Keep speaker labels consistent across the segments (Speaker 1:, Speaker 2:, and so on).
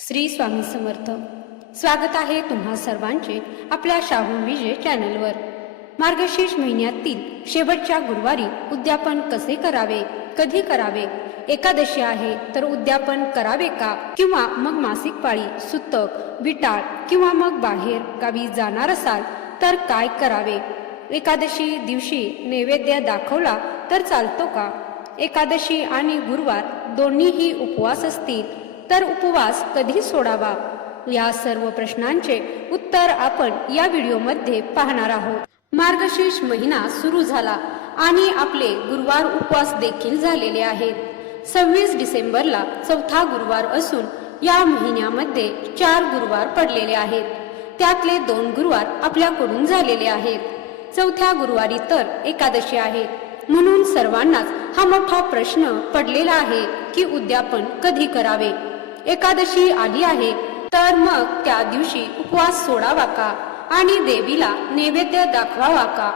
Speaker 1: श्री स्वामी समर्थ. स्वागत आहे तुम्हा सर्वांचे आपल्या शाहू विजय चॅनलवर. मार्गशीर्ष महिन्यातील शेवटच्या गुरुवारी उद्यापन कसे करावे कधी करावे एकादशी आहे तर उद्यापन करावे का किंवा मग मासिक पाळी सुतक विटाळ किंवा मग बाहेर गावी जाणार असाल तर काय करावे? एकादशी दिवशी नैवेद्य दाखवला तर चालतो का? एकादशी आणि गुरुवार दोन्हीही उपवास असतील. तर उपवास कधी सोडावा? या सर्व प्रश्नांचे उत्तर आपण या व्हिडिओमध्ये पाहणार आहोत. मार्गशीर्ष महिना सुरू झाला आणि आपले गुरुवार उपवास देखील झालेले आहेत. सव्वीस डिसेंबरला चौथा गुरुवार असून या महिन्यामध्ये चार गुरुवार पडलेले आहेत. त्यातले दोन गुरुवार आपल्याकडून झालेले आहेत. चौथ्या गुरुवारी तर एकादशी आहे. म्हणून सर्वांनाच हा मोठा प्रश्न पडलेला आहे की उद्यापन कधी करावे? एकादशी आली आहे तर मग त्या दिवशी उपवास सोडावा का? आणि देवीला नैवेद्य दाखवावा का?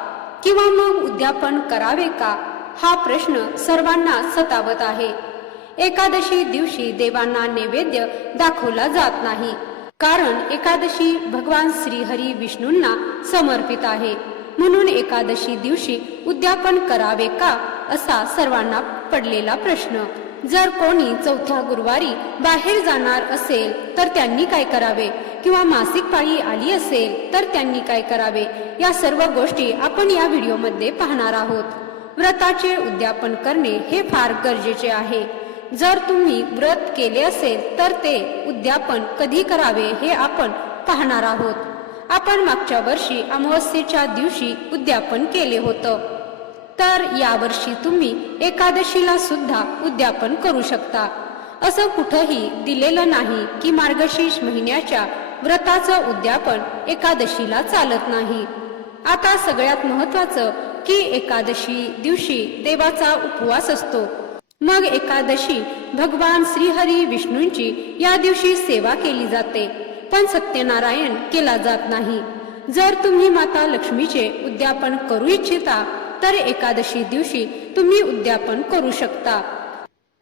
Speaker 1: किंवा मग उद्यापन करावे का? हा प्रश्न सर्वांना सतावत आहे. एकादशी दिवशी देवांना नैवेद्य दाखवला जात नाही कारण एकादशी भगवान श्रीहरी विष्णूंना समर्पित आहे. म्हणून एकादशी दिवशी उद्यापन करावे का? असा सर्वांना पडलेला प्रश्न. जर कोणी चौथ्या गुरुवारी बाहेर जाणार असेल तर त्यांनी काय करावे? किंवा मासिक पाळी आली असेल तर त्यांनी काय करावे? या सर्व गोष्टी आपण या व्हिडिओमध्ये पाहणार आहोत. व्रताचे उद्यापन करणे हे फार गरजेचे आहे. जर तुम्ही व्रत केले असेल तर ते उद्यापन कधी करावे हे आपण पाहणार आहोत. आपण मागच्या वर्षी अमावस्येच्या दिवशी उद्यापन केले होतं. तर यावर्षी तुम्ही एकादशीला सुद्धा उद्यापन करू शकता. असं कुठंही दिलेलं नाही की मार्गशीर्ष महिन्याच्या व्रताचं उद्यापन एकादशीला चालत नाही. आता सगळ्यात महत्वाचं की एकादशी दिवशी देवाचा उपवास असतो. मग एकादशी भगवान श्रीहरी विष्णूंची या दिवशी सेवा केली जाते पण सत्यनारायण केला जात नाही. जर तुम्ही माता लक्ष्मीचे उद्यापन करू इच्छिता तर एकादशी दिवशी तुम्ही उद्यापन करू शकता.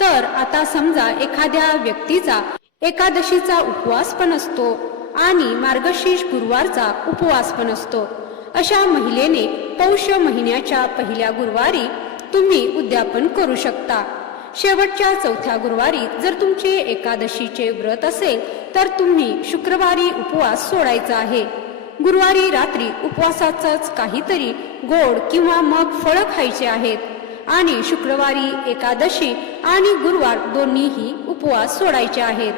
Speaker 1: तर आता समजा एखाद्या व्यक्तीचा एकादशीचा उपवास पण असतो आणि मार्गशीर्ष गुरुवारचा उपवास पण असतो. अशा महिलेने पौष महिन्याच्या पहिल्या गुरुवारी तुम्ही उद्यापन करू शकता. शेवटच्या चौथ्या गुरुवारी जर तुमचे एकादशीचे व्रत असेल तर तुम्ही शुक्रवारी उपवास सोडायचा आहे. गुरुवारी रात्री उपवासाचाच काहीतरी गोड किंवा मग फळं खायचे आहेत. आणि शुक्रवारी एकादशी आणि गुरुवार दोन्हीही उपवास सोडायचे आहेत.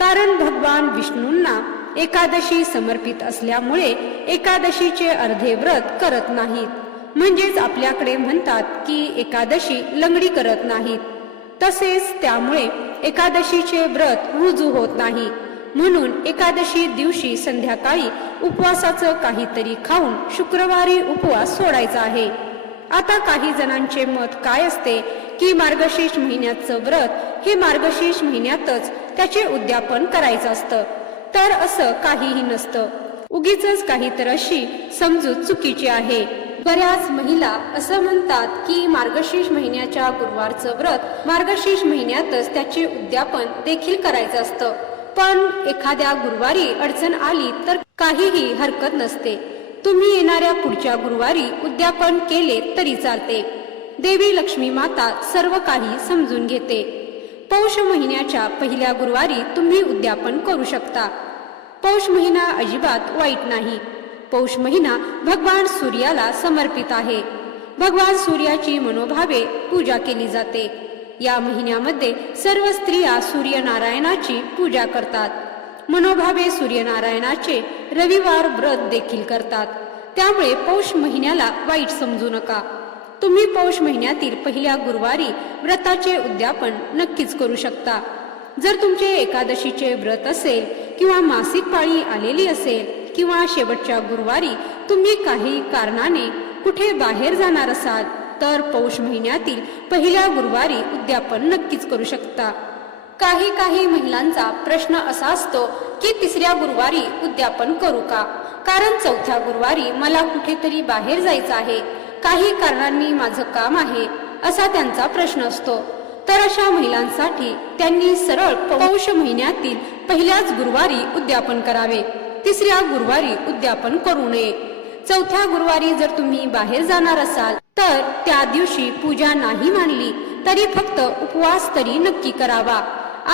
Speaker 1: कारण भगवान विष्णूंना एकादशी समर्पित असल्यामुळे एकादशीचे अर्धे व्रत करत नाहीत. म्हणजेच आपल्याकडे म्हणतात की एकादशी लंगडी करत नाहीत. तसेच त्यामुळे एकादशीचे व्रत रुजू होत नाही. म्हणून एकादशी दिवशी संध्याकाळी उपवासाचं काहीतरी खाऊन शुक्रवारी उपवास सोडायचा आहे. आता काही जणांचे मत काय असते की मार्गशीर्ष महिन्याचं व्रत हे मार्गशीर्ष महिन्यातच त्याचे उद्यापन करायचं असतं. तर असं काहीही नसतं. उगीच काही तर अशी समजूत चुकीची आहे. बऱ्याच महिला असं म्हणतात की मार्गशीर्ष महिन्याच्या गुरुवारचं व्रत मार्गशीर्ष महिन्यातच त्याचे उद्यापन देखील करायचं असतं. पण एखाद्या गुरुवारी अडचण आली तर काहीही हरकत नसते. तुम्ही येणाऱ्या पुढच्या गुरुवारी उद्यापन केले तरी चालते. देवी लक्ष्मी माता सर्व काही समजून घेते. पौष महिन्याच्या पहिल्या गुरुवारी तुम्ही उद्यापन करू शकता. पौष महिना अजिबात वाईट नाही. पौष महिना भगवान सूर्याला समर्पित आहे. भगवान सूर्याची मनोभावे पूजा केली जाते. या महिन्यामध्ये सर्व स्त्रिया सूर्यनारायणाची पूजा करतात. मनोभावे सूर्यनारायणाचे रविवार व्रत देखील करतात. त्यामुळे पौष महिन्याला वाईट समजू नका. तुम्ही पौष महिन्यातील पहिल्या गुरुवारी व्रताचे उद्यापन नक्कीच करू शकता. जर तुमचे एकादशीचे व्रत असेल किंवा मासिक पाळी आलेली असेल किंवा शेवटच्या गुरुवारी तुम्ही काही कारणाने कुठे बाहेर जाणार असाल तर पौष महिन्यातील पहिल्या गुरुवारी उद्यापन नक्कीच करू शकता. काही काही महिलांचा प्रश्न असा असतो की तिसऱ्या गुरुवारी उद्यापन करू का? कारण चौथ्या गुरुवारी मला कुठेतरी बाहेर जायचं आहे. काही कारणांनी माझं काम आहे असा त्यांचा प्रश्न असतो. तर अशा महिलांसाठी त्यांनी सरळ पौष महिन्यातील पहिल्याच गुरुवारी उद्यापन करावे. तिसऱ्या गुरुवारी उद्यापन करू नये. चौथ्या गुरुवारी जर तुम्ही बाहेर जाणार असाल तर त्या दिवशी पूजा नाही मानली तरी फक्त उपवास तरी नक्की करावा.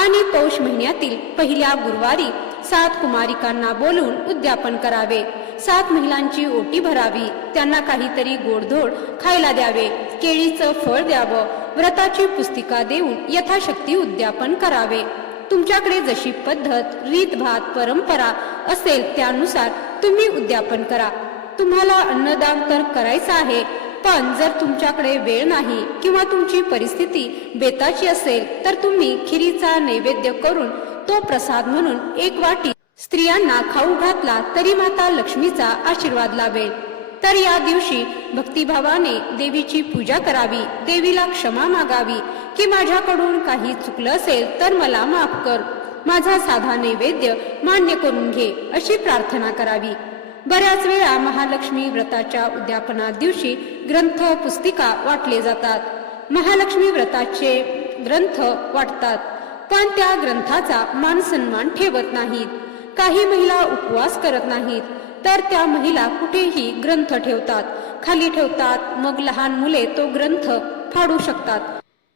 Speaker 1: आणि पौष महिन्यातील पहिल्या गुरुवारी सात कुमारिकांना बोलून उद्यापन करावे. सात महिलांची ओटी भरावी त्यांना काहीतरी गोडधोड खायला द्यावे केळीचं फळ द्यावं व्रताची पुस्तिका देऊन यथाशक्ती उद्यापन करावे. तुमच्याकडे जशी पद्धत रीतभात परंपरा असेल त्यानुसार तुम्ही उद्यापन करा. तुम्हाला अन्नदान तर करायचं आहे पण जर तुमच्याकडे वेळ नाही किंवा तुमची परिस्थिती बेताची असेल तर तुम्ही खिरीचा नैवेद्य करून तो प्रसाद म्हणून एक वाटी स्त्रियांना खाऊ घातला तरी माता लक्ष्मीचा आशीर्वाद लाभेल तर या दिवशी भक्तिभावाने देवीची पूजा करावी देवीला क्षमा मागावी की माझ्याकडून काही चुकलं असेल तर मला माफ कर. माझा साधा नैवेद्य मान्य करून घे अशी प्रार्थना करावी. बऱ्याच वेळा महालक्ष्मी व्रताच्या उद्यापना दिवशी ग्रंथ पुस्तिका वाटले जातात. महालक्ष्मी व्रताचे ग्रंथ वाटतात पण त्या ग्रंथाचा मान सन्मान ठेवत नाहीत. काही महिला उपवास करत नाहीत तर त्या महिला कुठेही ग्रंथ ठेवतात. खाली ठेवतात मग लहान मुले तो ग्रंथ फाडू शकतात.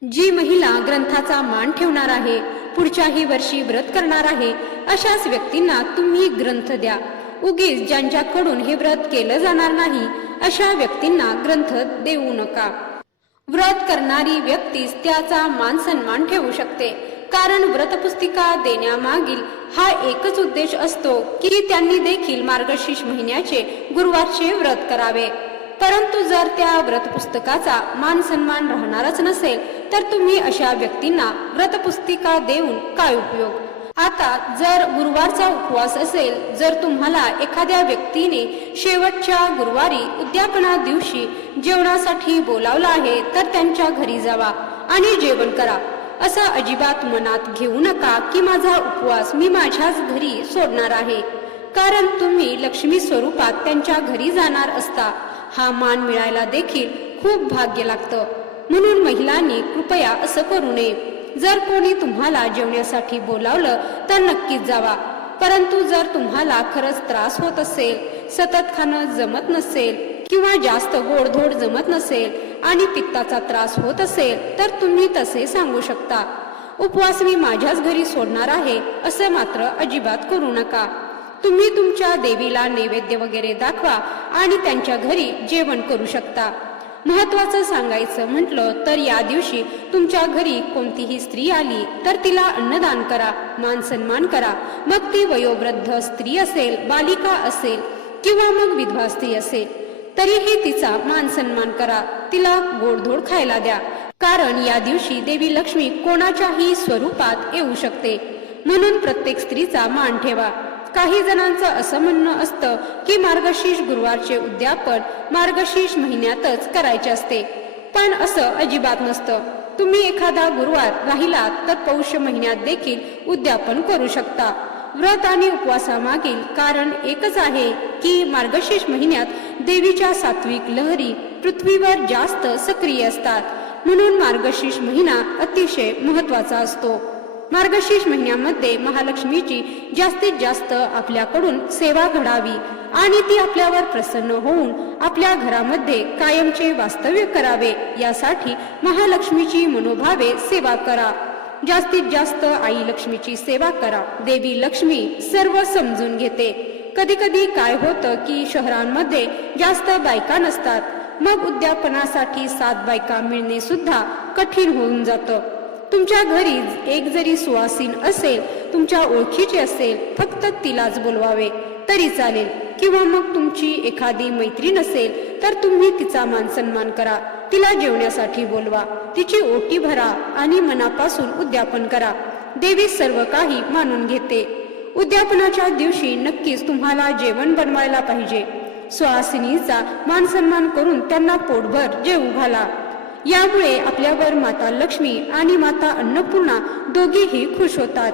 Speaker 1: जी महिला ग्रंथाचा मान ठेवणार आहे पुढच्याही वर्षी व्रत करणार आहे अशाच व्यक्तींना तुम्ही ग्रंथ द्या. उगीच ज्यांच्याकडून हे व्रत केलं जाणार नाही अशा व्यक्तींना ग्रंथ देऊ नका. व्रत करणारी व्यक्तीच त्याचा मान सन्मान ठेवू शकते. कारण व्रतपुस्तिका देण्यामागील हा एकच उद्देश असतो की त्यांनी देखील मार्गशीर्ष महिन्याचे गुरुवारचे व्रत करावे. परंतु जर त्या व्रतपुस्तकाचा मान सन्मान राहणारच नसेल तर तुम्ही अशा व्यक्तींना व्रतपुस्तिका देऊन काय उपयोग? आता जर गुरुवारचा उपवास असेल जर तुम्हाला एखाद्या व्यक्तीने शेवटच्या गुरुवारी उद्यापना दिवशी जेवणासाठी बोलावलं आहे तर त्यांच्या घरी जावा आणि जेवण करा. असं अजिबात मनात घेऊ नका की माझा उपवास मी माझ्याच घरी सोडणार आहे. कारण तुम्ही लक्ष्मी स्वरूपात त्यांच्या घरी जाणार असता. हा मान मिळायला देखील खूप भाग्य लागतं. म्हणून महिलांनी कृपया असं करू नये. जर कोणी तुम्हाला जेवण्यासाठी बोलावलं तर नक्कीच जावा. परंतु जर तुम्हाला खरंच त्रास होत असेल सतत खाणं जमत नसेल किंवा जास्त गोडधोड जमत नसेल आणि पित्ताचा त्रास होत असेल तर तुम्ही तसे सांगू शकता. उपवास मी माझ्याच घरी सोडणार आहे असं मात्र अजिबात करू नका. तुम्ही तुमच्या देवीला नैवेद्य वगैरे दाखवा आणि त्यांच्या घरी जेवण करू शकता. महत्वाचं सांगायचं म्हटलं तर या दिवशी तुमच्या घरी कोणतीही स्त्री आली तर तिला अन्नदान करा मान सन्मान करा. मग ती वयोवृद्ध स्त्री असेल बालिका असेल किंवा मग विधवा स्त्री असेल तरीही तिचा मान सन्मान करा. तिला गोडधोड खायला द्या. कारण या दिवशी देवी लक्ष्मी कोणाच्याही स्वरूपात येऊ शकते. म्हणून प्रत्येक स्त्रीचा मान ठेवा. काही जणांचं असं म्हणणं असतं की मार्गशीर्ष गुरुवारचे उद्यापन मार्गशीर्ष महिन्यातच करायचे असते. पण असं अजिबात नसतं. तुम्ही एखादा गुरुवार राहिला तर पौष महिन्यात देखील उद्यापन करू शकता. व्रत आणि उपवासामागील कारण एकच आहे की मार्गशीर्ष महिन्यात देवीच्या सात्विक लहरी पृथ्वीवर जास्त सक्रिय असतात. म्हणून मार्गशीर्ष महिना अतिशय महत्त्वाचा असतो. मार्गशीर्ष महिन्यामध्ये महालक्ष्मीची जास्तीत जास्त आपल्याकडून सेवा घडावी आणि ती आपल्यावर प्रसन्न होऊन आपल्या घरामध्ये कायमचे वास्तव्य करावे यासाठी महालक्ष्मीची मनोभावे सेवा करा. जास्तीत जास्त आई लक्ष्मीची सेवा करा. देवी लक्ष्मी सर्व समजून घेते. कधी कधी काय होतं की शहरांमध्ये जास्त बायका नसतात. मग उद्यापनासाठी सात बायका मिळणे सुद्धा कठीण होऊन जातं. तुमच्या घरी एक जरी सुवासीन असेल तुमच्या ओळखीची असेल फक्त तिलाच बोलवावे तरी चालेल. किंवा मग तुमची एखादी मैत्रीण असेल तर तुम्ही तिचा मान सन्मान करा. तिला जेवण्यासाठी बोलवा. तिची ओटी भरा आणि मनापासून उद्यापन करा. देवी सर्व काही मानून घेते. उद्यापनाच्या दिवशी नक्कीच तुम्हाला जेवण बनवायला पाहिजे. सुहासिनीचा मान सन्मान करून त्यांना पोटभर जेवू घाला. यामुळे आपल्यावर माता लक्ष्मी आणि माता अन्नपूर्णा दोघेही खुश होतात.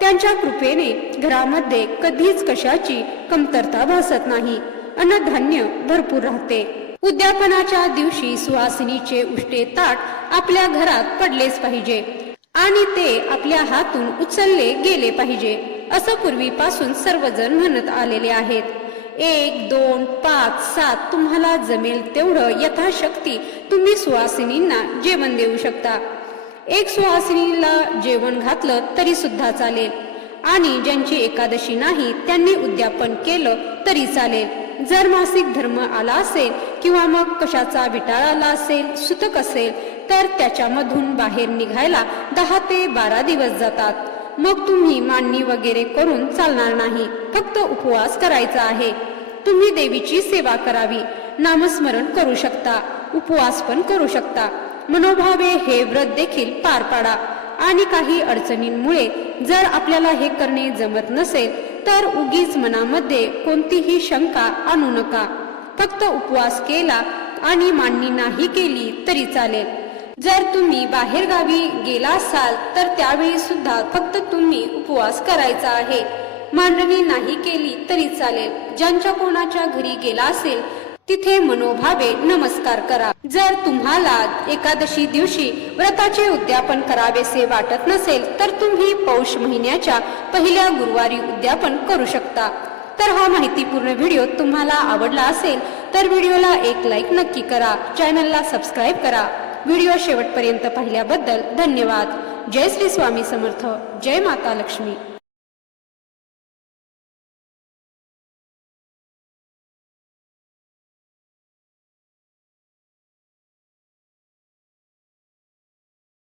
Speaker 1: त्यांच्या कृपेने घरामध्ये कधीच कशाची कमतरता भासत नाही. अन्नधान्य भरपूर राहते. उद्यापनाच्या दिवशी सुहासिनीचे उष्टे ताट आपल्या घरात पडलेच पाहिजे आणि ते आपल्या हातून उचलले गेले पाहिजे असं पूर्वीपासून सर्वजण म्हणत आलेले आहेत. एक दोन पाच सात तुम्हाला जमेल तेवढं यथाशक्ती तुम्ही सुहासिनींना जेवण देऊ शकता. एक सुहासिनीला जेवण घातलं तरी सुद्धा चालेल. आणि ज्यांची एकादशी नाही त्यांनी उद्यापन केलं तरी चालेल. जर मासिक धर्म आला असेल किंवा मग कशाचा विटाळ आला असेल सुतक असेल तर त्याच्यामधून बाहेर निघायला दहा ते बारा दिवस जातात. मग तुम्ही मांडणी वगैरे करून चालणार नाही. फक्त उपवास करायचा आहे. तुम्ही देवीची सेवा करावी. नामस्मरण करू शकता. उपवास पण करू शकता. मनोभावे हे व्रत देखील पार पाडा. आणि काही अडचणींमुळे जर आपल्याला हे करणे जमत नसेल तर उगीच मनामध्ये कोणतीही शंका आणू नका. फक्त उपवास केला आणि मांडणी नाही केली तरी चालेल. जर तुम्ही बाहेर गावी गेला असाल तर त्यावेळी सुद्धा फक्त तुम्ही उपवास करायचा आहे. मांडणी नाही केली तरी चालेल. ज्यांच्या कोणाच्या घरी गेला असेल तिथे मनोभावे नमस्कार करा. जर तुम्हाला एकादशी दिवशी व्रताचे उद्यापन करावेसे वाटत नसेल तर तुम्ही पौष महिन्याच्या पहिल्या गुरुवारी उद्यापन करू शकता. तर हा माहितीपूर्ण व्हिडिओ तुम्हाला आवडला असेल तर व्हिडिओला एक लाईक नक्की करा. चॅनलला सबस्क्राईब करा. व्हिडिओ शेवटपर्यंत पाहिल्याबद्दल धन्यवाद. जय श्री स्वामी समर्थ. जय माता लक्ष्मी.